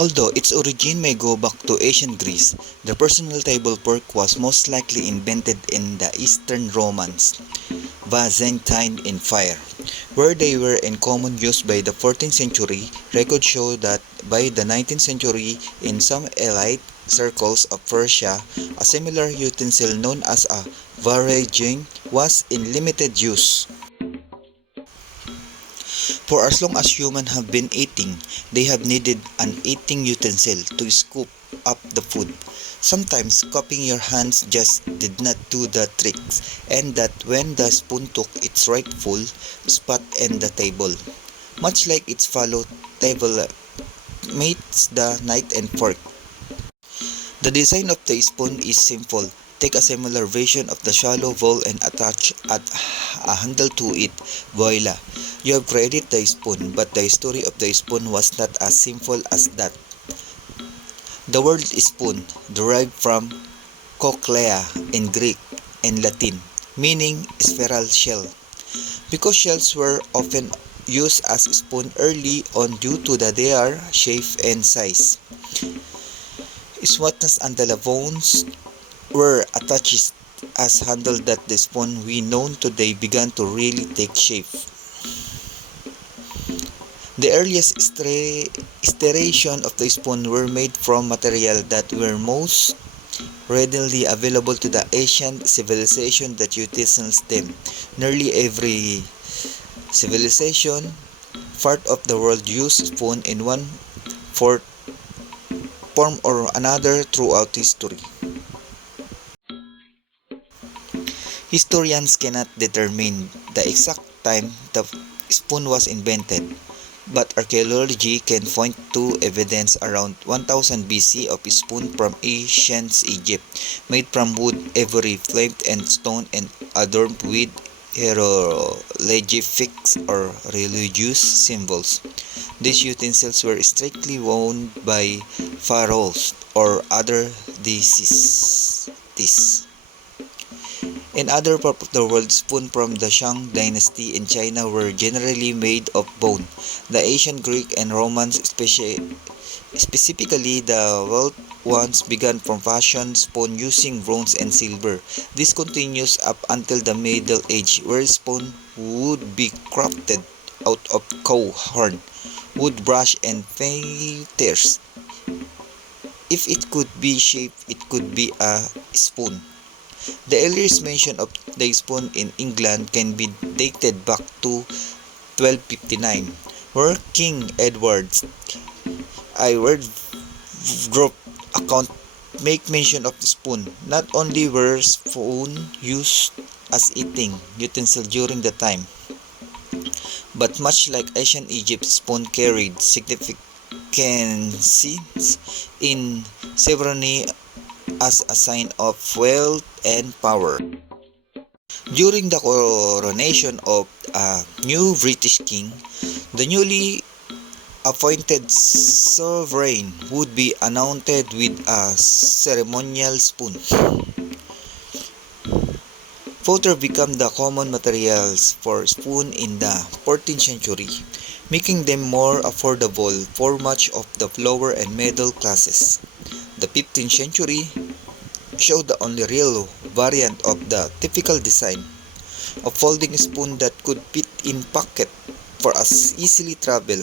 Although its origin may go back to ancient Greece, the personal table fork was most likely invented in the Eastern Romans, Byzantine Empire, where they were in common use by the 14th century. Records show that by the 19th century, in some elite circles of Persia, a similar utensil known as a varejing was in limited use. For as long as humans have been eating, they have needed an eating utensil to scoop up the food. Sometimes cupping your hands just did not do the trick, and that when the spoon took its rightful spot in the table, much like its fellow table mates, the knife and fork. The design of the spoon is simple. Take a similar version of the shallow bowl and attach a handle to it. Voila! You have created the spoon, but the history of the spoon was not as simple as that. The word spoon derived from cochlea in Greek and Latin, meaning spheral shell. Because shells were often used as spoon early on due to their shape and size. Sweetness and the bones were attached as handles that the spoon we know today began to really take shape. The earliest iteration of the spoon were made from material that were most readily available to the ancient civilization that utilized them. Nearly every civilization part of the world used spoon in one form or another throughout history. Historians cannot determine the exact time the spoon was invented, but archaeology can point to evidence around 1000 BC of a spoon from ancient Egypt, made from wood, ivory, flame and stone, and adorned with hieroglyphics or religious symbols. These utensils were strictly worn by pharaohs or other deities. In other parts of the world, spoons from the Shang dynasty in China were generally made of bone. The ancient Greek and Romans, specifically the wealth ones, began from fashion spoon using bronze and silver. This continues up until the Middle Age, where spoon would be crafted out of cow horn, wood brush, and feathers. If it could be shaped, it could be a spoon. The earliest mention of the spoon in England can be dated back to 1259, where King Edward's wardrobe account make mention of the spoon. Not only were spoons used as eating utensil during the time, but much like ancient Egypt, spoon carried significance in ceremony as a sign of wealth and power. During the coronation of a new British king, the newly appointed sovereign would be anointed with a ceremonial spoon. Powder became the common materials for spoon in the 14th century, making them more affordable for much of the lower and middle classes. The 15th century showed the only real variant of the typical design, a folding spoon that could fit in pocket for as easily travel.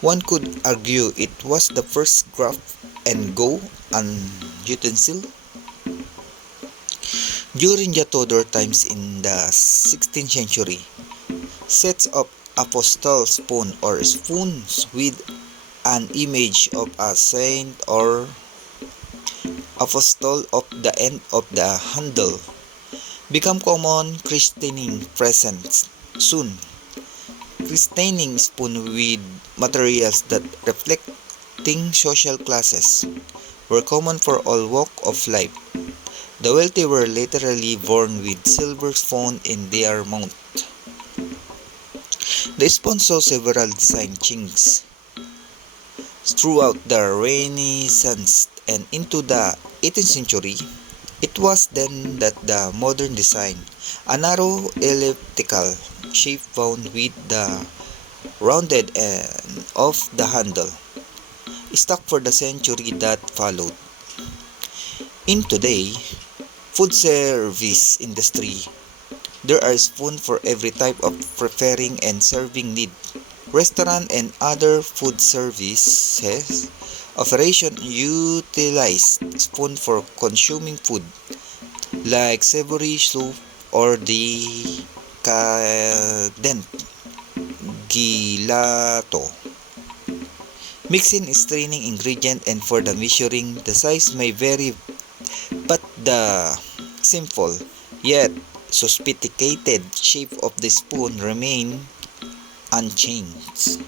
One could argue it was the first grab and go utensil. During the Tudor times in the 16th century, sets of apostolic spoon or spoons with an image of a saint or apostle of the end of the handle become common christening presents. Soon, christening spoon with materials that reflecting social classes were common for all walks of life. The wealthy were literally born with silver spoon in their mouth. The spoon saw several design changes throughout the Renaissance and into the 18th century. It was then that the modern design, a narrow elliptical shape found with the rounded end of the handle, stuck for the century that followed. In today, food service industry, there are spoons for every type of preparing and serving need. Restaurant and other food services operation utilize spoon for consuming food like savory soup or the cadent gelato. Mixing is straining ingredient and for the measuring the size may vary but the simple yet sophisticated shape of the spoon remain unchanged.